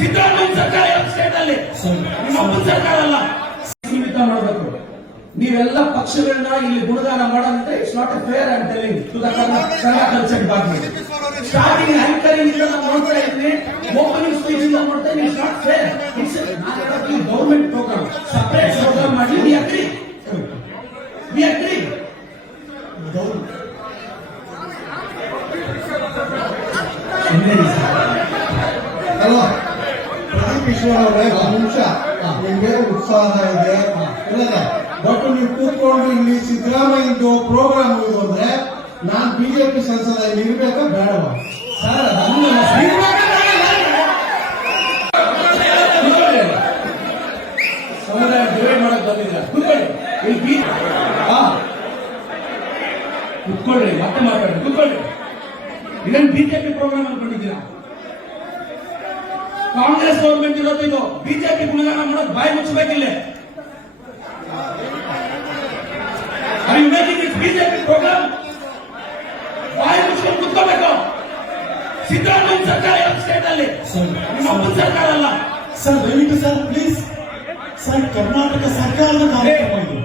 ಸಿದ್ದರಾಮಯ್ಯ ಸರ್ಕಾರ ಅಲ್ಲಿ? ಸರ್ಕಾರ ಅಲ್ಲ. ಸೀಮಿತ ಮಾಡಬೇಕು. ನೀವೆಲ್ಲ ಪಕ್ಷಗಳನ್ನ ಇಲ್ಲಿ ಗುಣಗಾನ ಮಾಡೋದಂದ್ರೆ it's not a fair and ಹೇಳಿ ಟು ದ ಕನ್ನಡ ಸ್ಟಾರ್ಟಿಂಗ್ ನೋಡ್ತಾ ಇದ್ದೀನಿ ಓಪನಿಂಗ್ ಸ್ಪೀಚ್ ಇಂದ ನೋಡ್ತಾ it's not government program separate program ಮಾಡಿ ವಿ ಅಗ್ರಿ ವಿ ಅಗ್ರಿ ಅಲ್ವಾ ಈಶ್ವರ್ ಅವರೇ ನಿಮಿಷ ನಿಮ್ಗೆ ಉತ್ಸಾಹ ಇದೆ. ಬಟ್ ನೀವು ಕೂತ್ಕೊಂಡು ಇಲ್ಲಿ ಸಿದ್ದರಾಮಯ್ಯ ಪ್ರೋಗ್ರಾಮ್ ಇದು ಅಂದ್ರೆ ನಾನ್ ಬಿಜೆಪಿ ಸಂಸದ ಇರ್ಬೇಕಾ ಬೇಡವಾ? ಸರ್ ಸಮುದಾಯ ಡಿವೈಡ್ ಮಾಡಕ್ ಬಂದಿಲ್ಲ ಕೂತ್ಕೊಳ್ಳಿ. ಇಲ್ಲಿ ಕುತ್ಕೊಳ್ಳಿ ಮತ್ತೆ ಮಾತಾಡಿ. ಕುತ್ಕೊಳ್ಳಿ. ಇದನ್ನ ಬಿಜೆಪಿ ಪ್ರೋಗ್ರಾಮ್ ಅನ್ಕೊಂಡಿದ್ದೀರಾ ಕಾಂಗ್ರೆಸ್ ಗೌರ್ಮೆಂಟ್ ಇರೋದು ಇದು. ಬಿಜೆಪಿ ಗುಣಗಾನ ಮಾಡೋದು ಬಾಯಿ ಮುಚ್ಚಬೇಕಿಲ್ಲ. ಬಿಜೆಪಿ ಪ್ರೋಗ್ರಾಮ್ ಬಾಯಿ ಮುಚ್ಕೊಂಡು ಕುತ್ಕೋಬೇಕು. ಸಿದ್ದರಾಮಯ್ಯ ಸರ್ಕಾರ ಸ್ಟೇಟ್ ಅಲ್ಲಿ? ನಿಮ್ಮ ಸರ್ಕಾರ ಅಲ್ಲ. ಸರ್ ದಯವಿಟ್ಟು ಸರ್ ಪ್ಲೀಸ್ ಸರ್ ಕರ್ನಾಟಕ ಸರ್ಕಾರದ ಕಾರ್ಯಕ್ರಮ ಇದು.